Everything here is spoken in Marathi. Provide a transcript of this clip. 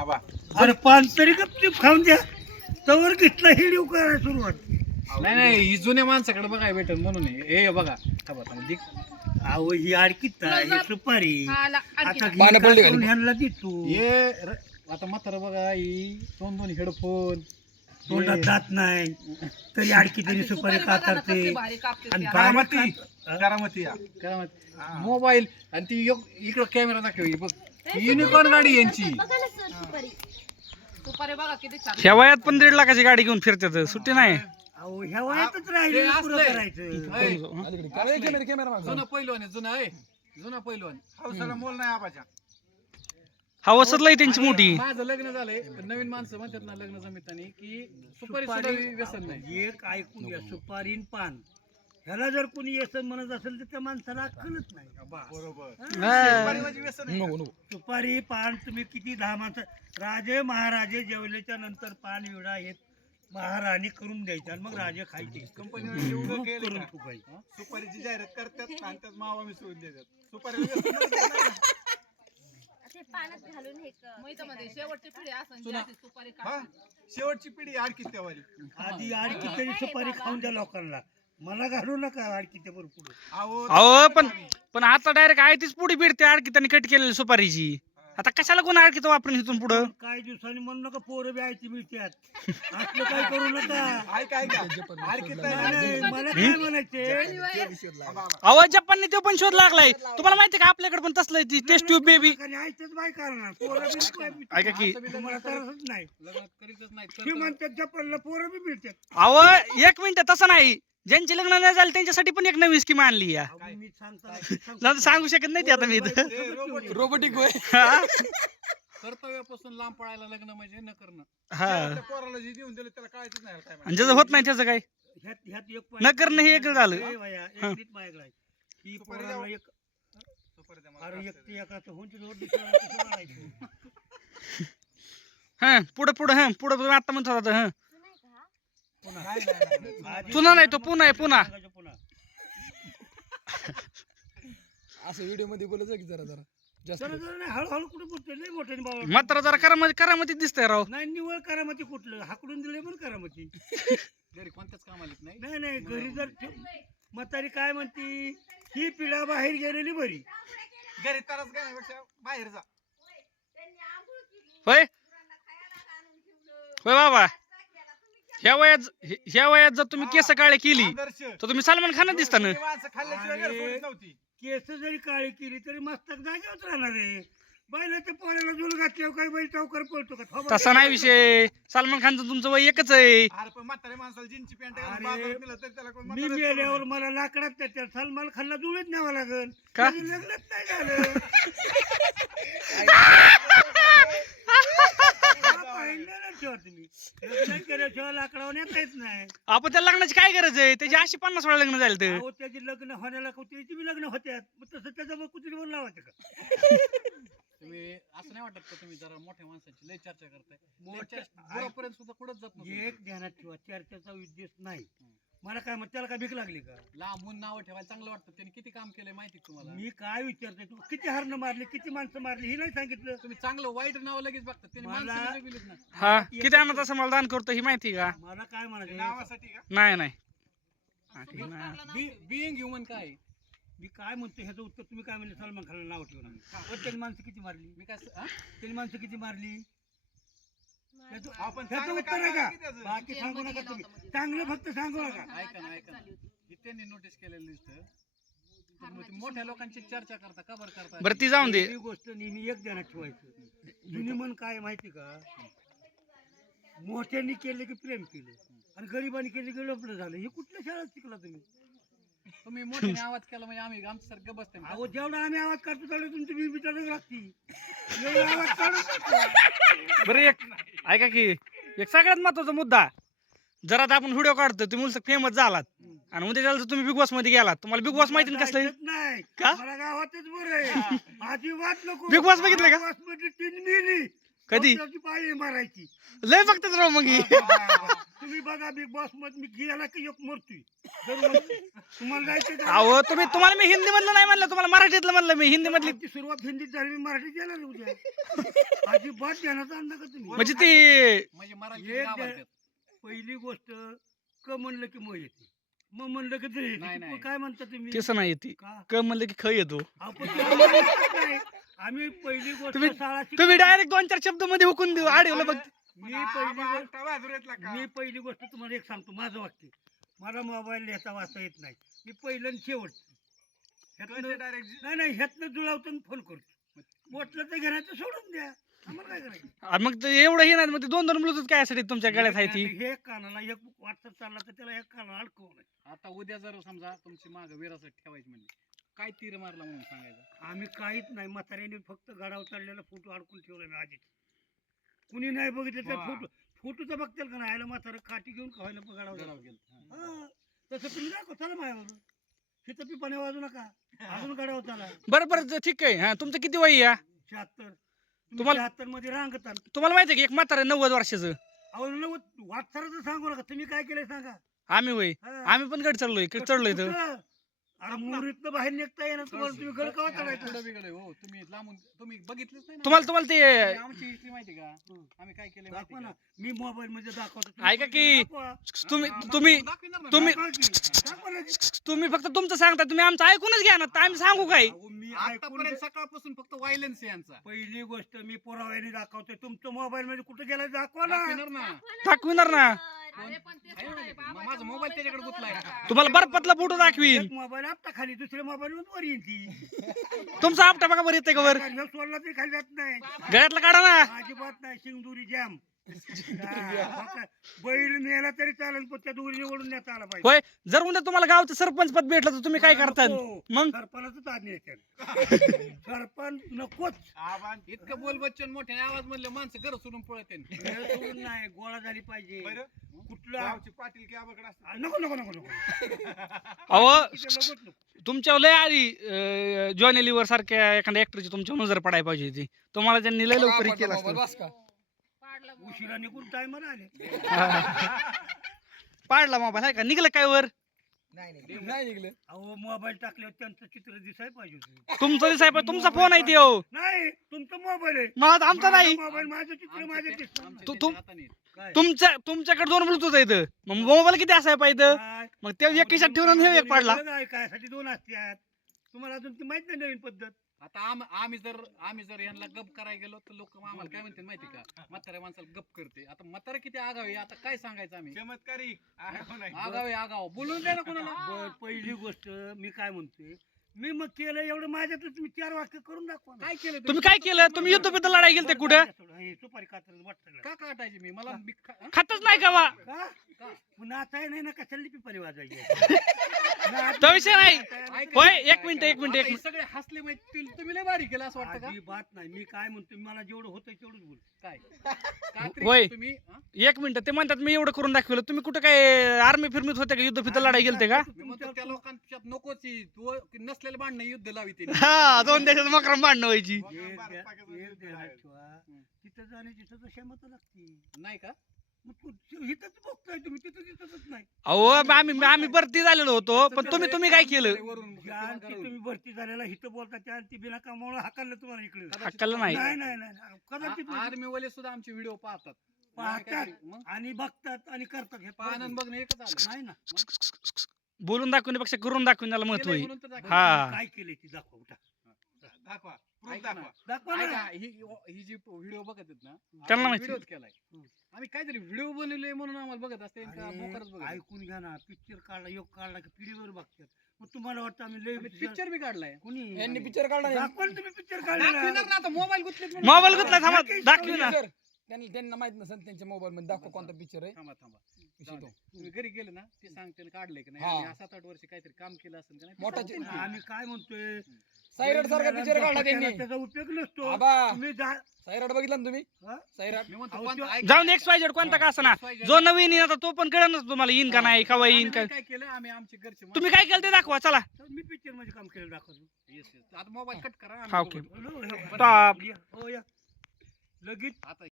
आबा अरे पान तरी गपचूप खाऊन द्या तवर घेतला हिडीव करायला सुरुवात. नाही नाही ही जुन्या माणसाकडे बघाय भेटल म्हणून हे बघा अहो ही अडकीत ही सुपारी आता पानं पडली का? ह्यांना देतो आता म्हातारा बघा ही दोन दोन हेडफोन तोंडात जात नाही तरी अडकी तरी सुपारी कातरते आणि करामती बारीक करामती या. काय मोबाईल आणि ती इकडं कॅमेरा दाखव बघ युनिकॉर्न गाडी यांची. ह्या वयात पण 1.5 लाखाची गाडी घेऊन फिरतात सुट्टी नाही. अहो ह्या वयातच राहिले ते पुरं असलंय. करायचं. जुना पहिलवान आहे जुना आहे जुना पहिलवान. हौसाला मोल नाही आबाच्या. हवसच लय त्यांची मोठी. माझं लग्न झालंय पण नवीन माणसं म्हणतात ना लग्न जमितानी की सुपारी सुद्धा व्यसन नाही. एक ऐकून घ्या सुपारी आणि पान ह्याला जर कोणी व्यसन म्हणत असेल तर त्या माणसाला अक्कलच नाही. बरोबर हा. सुपारी म्हणजे व्यसन आहे. सुपारी पान तुम्ही किती 10 माणसं राजे महाराजे जेवल्याच्या नंतर पान विडा हे महाराणी करून द्यायचे आणि मग राजे खायचे कंपनीवर एवढं मग केलं करून का? फुकायचे. सुपारीची जाहिरात करतात आणि त्यात मावा मिसळून देतात. सुपारी व्यसन नाही. हा? शेवटची पिढी आणखी त्यावाली. आधी अडकी तरी सुपारी खाऊन द्या लोकांना मला घालू नका अडकी ते पुढे. अहो पण आता डायरेक्ट आहे तीच पुढे भिडते अडकी त्यांनी कट केलेली सुपारीची. आता कशाला कोण अडकीत वापरून इथून पुढं. काही दिवसांनी म्हणू नका पोरं ब्यायची मिळतात असलं काय करू नका. ऐका ऐका आणखी नाही, मला काय म्हणायचे अहो जपानने तो पण शोध लागलाय. तुम्हाला माहिती का आपल्याकडे पण तसलं टेस्ट ट्यूब बेबी. आयचंच बाय करणार पोरं बी काय पितात. ऐका की तुम्हाला तरच नाही लग्न करीतच नाही ते म्हणतात जपानला पोरं बी मिळतात. अहो 1 मिनिट तसं नाही. ज्यांचे लग्न नाही झाले त्यांच्यासाठी पण एक नवी स्कीम आणली या. अहो, मी नाही सांगू शकत नाही ते आता मी इथं. रोबोटिक कर्तव्यापासून लांब पळायला लग्न म्हणजे न करणं. हा पोराला जे देऊन दिलं त्याला कळायचं नाही काय आणि ज्याचं होत नाही त्याचं काय ह्यात एक न करणं हे एक झालं. ए बाया, एक नीट माझ्याकडे आहे. ही सुपारी पोराला द्या. एक सुपारी द्या मला. अरे एक ते एकाचं होऊन तिथं दुसऱ्याला कसं वाढायचं? हा पुढे पुढे आता म्हणत होता हा नाही, नाही, नाही. आधी पुन्हा नाही तो पुन्हा आहे पुन्हा. सांगायचं पुन्हा. असं व्हिडिओ मध्ये बोलायचं की जरा जरा जास्त जरा जरा नाही, हळूहळू कुठे बोलतोय लय मोठ्याने बाबा. मात्र जरा करामती दिसतंय राव. नाही निवळ करामती कुठलं हाकडून दिले पण करामती. घरी कोणत्याच कामाला येत नाही. नाही नाही घरी जर म्हातारी काय म्हणती ही पिढा बाहेर गेलेली बरी. घरी तरच घेण्यापेक्षा बाहेर जा. होय होय बाबा ह्या वयात जर तुम्ही केस काळे केली आदर्श तर तुम्ही सलमान खान दिसता ना. माणसं खाल्ल्याशिवाय घर सोडीत नव्हती. केस जरी काळी केली तरी मस्तक जागेवर राहणार आहे. बैलाच्या पोळ्याला झुल घातल्यावर काही बैल चौकर पळतो का? थोबाड तसा नाही विषय. सलमान खानचं तुमचं वय एकच आहे. अरे पण म्हातारे माणसाला जीनची पॅन्ट अरे, बाजारात नेलं तरी त्याला कोण मी म्हातारं मेल्यावर सोडून मला लाकडात त्याच्या सलमान खानला जुळत न्यावं लागल. का? कधी लग्नच नाही झालं. हा, पाहिलं ना ठेवा तुम्ही. लग्न केल्याशिवाय लाकडावर नेता येत नाही. आपण त्या लग्नाची काय गरज आहे. त्याची 80-50 वेळा लग्न झालं तर. अहो त्याची लग्न होण्याला कुत्रीची बी लग्न होत्यात मग तसं त्याचं कुत्रीवर लावायचं का? तुम्ही असं नाही वाटत का तुम्ही जरा मोठ्या माणसाची लय चर्चा करताय. मोठ्या- बुडापर्यंत सुद्धा कुठंच जात नाही. एक ध्यानात ठेवा चर्चेचा उद्देश नाही. मला काय मग त्याला काय भीक लागली का? लांबून नाव ठेवायला चांगलं वाटतं. त्यांनी किती काम केलंय माहिती का तुम्हाला. मी काय विचारतोय तू किती हरणं मारली किती माणसं मारली हे नाही सांगितलं. तुम्ही चांगलं वाईट नाव लगेच बघता. त्यांनी मला- माणसं नाही दिलीत ना. हा किती अनाथ असं मला दान करतो ही माहिती का? मला काय म्हणायचं नावासाठी का नाही नाही बिईंग ह्युमन काय आहे? मी काय म्हणतो ह्याचं उत्तर तुम्ही काय म्हणले सलमान खानला नाव ठेवणार त्यांनी माणसं किती मारली मी काय हा? त्यांनी माणसं किती मारली आपण ह्याचं चांगलं उत्तर आहे काम का? केलं की त्याचं? बाकी सांगू नका तुम्ही चांगलं फक्त सांगू नका. ऐका ना हे त्यांनी नोटीस केलेलं दिसतं. तुम्ही मोठ्या लोकांची चर्चा करता का बरं करता. बरं ती जाऊन दे. ही गोष्ट नेहमी एक ध्यानात ठेवायचं. जुनी मन काय माहिती का? मोठ्यांनी केलं की प्रेम केलं आणि गरिबांनी केलं की लपलं झालं. हे कुठल्या शाळेत शिकला तुम्ही? तुम्ही मोठ्याने आवाज केला म्हणजे आम्ही आमच्यासारखं बसते. अहो जेवढा आम्ही आवाज काढतो तेवढं तुमची बी विचारच लागती. एवढा आवाज काढू नका. बरं एक ऐका की एक सगळ्यात महत्वाचा मुद्दा. जरा आता आपण व्हिडिओ काढतो तुम्ही मुलसा फेमस झालात आणि उद्या झालं तर तुम्ही बिग बॉस मध्ये गेलात. तुम्हाला बिग बॉस माहिती ना कसलं जायचंच नाही का? मला गावातच बरं आहे. अजिबात नको. बिग बॉस बघितलं का? बिग बॉस मध्ये 3 मिली कधी? डॉक्टरची पाळी मारायची. लय बघतात राव मग ही. तुम्ही बघा बिग बॉस मध्ये मी गेला की एक मरतोय दरवर्षी. तुम्हाला जायचं का? अहो तुम्हाला मी हिंदी मधलं नाही म्हणलं तुम्हाला मराठीतलं म्हणलं मी हिंदी मधली. आमची सुरुवात हिंदीत झाली मी मराठीत येणार उद्या. अजिबात ध्यानाचा आणला का तुम्ही म्हणजे ते म्हणजे मराठी एक गावात द्या- आहेत. पहिली गोष्ट क म्हणलं की म येते मग म्हणलं की ते येते. नाही, नाही. काय म्हणता तुम्ही तसं नाही ती का क म्हणलं की ख येतो आपण आम्हाला येतच नाही. आम्ही पहिली गोष्ट तुम्ही- शाळा तुम्ही डायरेक्ट 2-4 शब्द मध्ये हुकून देऊ आडवलं बघ मी पहिली गोष्ट बाजूला का मी पहिली गोष्ट तुम्हाला एक सांगतो माझं वाक्य मला मोबाईल लिहायचा वाचता येत नाही मी पहिलं आणि शेवट ह्यातनं- डायरेक्ट नाही ह्यातनं जुळवतो फोन करतो म्हटलं तर घेण्याचं सोडून द्या आम्हाला काय करायचं आणि मग ते एवढं हे नाही मग ते 2-2 ब्लूटूथ काय साठी तुमच्या गळ्यात आहे ती हे कानाला एक व्हॉट्सअप चालला तर त्याला एक कानाला अडकवलं आता उद्या जर समजा तुमची माग विरासत ठेवायची म्हणजे काय तीर मारला म्हणून सांगायचं. आम्ही काहीच नाही म्हाताऱ्याने फक्त गडावर चढलेला फोटो अडकून ठेवला मी आधी कुणी नाही बघितलं तर वा. फोटो तर बघतील का नाही आयला म्हातारा काठी घेऊन खावायला गडावर गडावर जाऊ. गेलं. हा. हा, तसं तुम्ही दाखव चला माझ्याबरोबर तिथं पिपाने वाजू नका अजून गडावर चला बरं बरं ठीक आहे हा तुमचं किती वय या 76 तुम्हाला- 76 मध्ये रांगतात तुम्हाला माहिती आहे की एक म्हातारा 90 वर्षाचं अहो वाटसाराचं सांगू नका तुम्ही काय केलंय सांगा आम्ही वय हा. आम्ही पण गड चढलोय चढलोय तर कुठं? अरे मुहूर्तनं बाहेर निघता येणार तुम्हाला तुम्ही गड कवा चढायचं पुढं बिघडलं, हो तुम्ही लांबून तुम्ही बघितलंच नाही ना. तुम्हाला ते आणि आमची हिस्ट्री माहिती का आम्ही काय केलं दाखवा माहिती ना का? मी मोबाईल मध्ये दाखवतो ऐका की- दाखवा. तुम्ही हा, तुम्ही दाखविणार ना. तुम्ही दाखवा की. दाखवा ना. तुम्ही फक्त तुमचं सांगता तुम्ही आमचं ऐकूनच घ्या ना तर आम्ही सांगू काय अहो, मी ऐकून आतापर्यंत सकाळपासून फक्त वायलन्स यांचा पहिली गोष्ट मी पुराव्याने दाखवतोय तुमचं मोबाईल मध्ये कुठे गेलाय दाखवा ना दाखविणार ना. दाखविणार ना आहे ना, माझा मोबाईल त्याच्याकडे गुतलाय. तुम्हाला बर्फातला फोटो दाखवीन एक मोबाईल आपटा खाली दुसऱ्या मोबाईल वर येईल ती तुमचा आपटा बघा बरं येते का वर ह्यो सोडला तरी खाली जात नाही गळ्यातला काढा ना अजिबात नाही शिंगदुरी जॅम बैल नेला तरी चालेल पण त्या दुरी निवडून नेता आला पाहिजे होय जर उद्या तुम्हाला गावचं सरपंच पद भेटलं तर तुम्ही काय करता नको. मग सरपंचच आज्ञा येते सरपंच नकोच इतकं बोल बच्चन मोठ्याने आवाज म्हणले माणसं घर सोडून पळत वेळ सोडून नाही गोळा झाली पाहिजे बरं कुठला गावची पाटील की आबाकडे असते नको नको नको नको अहो तिथे नकोच नको. तुमच्या लय आधी जॉन एलिवर सारख्या एखाद्या ऍक्टरची तुमच्या नजर पडायला पाहिजे होती तुम्हाला त्यांनी लय लवकर हे केलं असतं बस का उशिरा निघून टायमाला आले पाडला मोबाईल आहे का निघलं काय वर नाही निघलं अहो मोबाईल टाकल्यावर त्यांचं चित्र दिसायला पाहिजे होतं. तुमचं दिसाय पाहिजे तुमचा फोन आहे ते हो नाही तुमचा मोबाईल आहे माझा आमचा नाही मोबाईल माझं चित्र माझं दिसतं ना. काय? तुमच्याकडे 2 ब्लूटूथ आहेत मग मोबाईल किती असायला पाहिजे काय? मग ते एक खिशात ठेवून आणि हे एक पाडला काय काय साठी दोन असतात तुम्हाला अजून ती माहित नाही नवीन पद्धत आता आम्ही जर यांना गप करायला गेलो तर लोक आम्हाला काय म्हणतात माहिती का म्हाताऱ्या माणसाला गप करते. आता म्हातारा किती आगाव आहे आता काय सांगायचं आम्ही. चमत्कारी आगाव आहे आगाव बोलून द्या ना कोणाला. बर पहिली गोष्ट मी काय म्हणतोय मी मग केलं एवढं माझ्यात तुम्ही 4 वाक्य करून दाखवा ना. काय केलं तुम्ही काय केलं तुम्ही युद्ध बिद्ध लढाई गेलते कुठं हे सुपारी कातर वाटतं का काटायची मी मला खातच नाही का वा का नाचाय नाही ना कशाला पिपारी वाजायची तो विषय नाही होय एक मिनिट हे सगळे हसले माहिती तुम्ही लय भारी केलं असं वाटतं का बात नाही मी काय म्हणतो मला जेवढं होतं तेवढंच बोल काय कात्री होय. तुम्ही हा? एक मिनिट ते म्हणतात मी एवढं करून दाखवलं तुम्ही कुठं काय आर्मी फिरमीत होते का युद्ध फिद्ध लढाई गेलते का मी म्हणतो त्या लोकांच्यात नकोच ही. तू नसलेलं भांडणं युद्ध लावी ते हा 2 देशात मकरम भांडणं व्हायची एक ध्यानात ठेवा तिथं जाण्याची सुद्धा क्षमता लागते नाही का मग तू इथंच बघताय तुम्ही तिथं दिसतच नाही अहो आम्ही भरती झालेलो होतो पण तुम्ही काय केलं वरून ज्यांची तुम्ही भरती झालेला हिथं बोलता त्या ती बिना कामामुळे हाकललं तुम्हाला इकडे हक्काला नाही नाही नाही नाही कदाचित नाही. आर्मी वाले सुद्धा आमचे व्हिडिओ पाहतात पाहतात मग आणि बघतात आणि करतात हे पाहणं आणि बघणं एकच आलं नाही ना बोलून दाखवण्यापेक्षा करून दाखवण्याला महत्व केलंय आहे म्हणून तर दाखवलं. हा काय केले ती दाखवा उठा दाखवा proof ऐका ना. दाखवा दाखवा ऐका, ना ही जी व्हिडिओ बघत आहेत ना त्यांना माहिती. व्हिडिओ केलाय आम्ही काहीतरी व्हिडिओ बनवले म्हणून आम्हाला बघत असते का बोकरच बघत अरे, ऐकून घ्या ना पिक्चर काढला योग काढला की पिढीवर बघतात मग तुम्हाला वाटतं आम्ही लय पिक्चर बी काढलाय कोणी यांनी पिक्चर काढला नाही. दाखवा ना तुम्ही पिक्चर दाखविणार काढला ना आता मोबाईल गुतलेत म्हणून. मोबाईल गुतला थांबा दाखवी ना Sir, त्यांना माहित नसेल त्यांच्या मोबाईल मध्ये दाखव कोणता पिक्चर आहे थांबा विषय तो. तुम्ही घरी गेले ना ते सांगते काढले की नाही हा. आम्ही 7-8 वर्ष काहीतरी काम केलं असेल का नाही ते मोठा सांगतील की. आम्ही काय म्हणतोय सायराट सारखा पिक्चर काढला त्यांनी त्याचा उपयोग नसतो आबा तुम्ही जा सायराट बघितला ना तुम्ही हा? सायराट मी म्हणतो अहो, कोणता- त्यो- ऐका- जाऊन XYZ कोणता का असना जो नवीन येईन आता तो पण कळणार तुम्हाला येईन का नाही कवा येईन आम्ही का काय केलं आम्ही आमचे घरचे तुम्ही काय केलं ते दाखवा चला मी पिक्चर मध्ये काम केलं दाखवतो Yes, yes. आता मोबाईल कट करा हा, आम्ही ओके. बघू. हो, Stop. या, हो या लगेच आता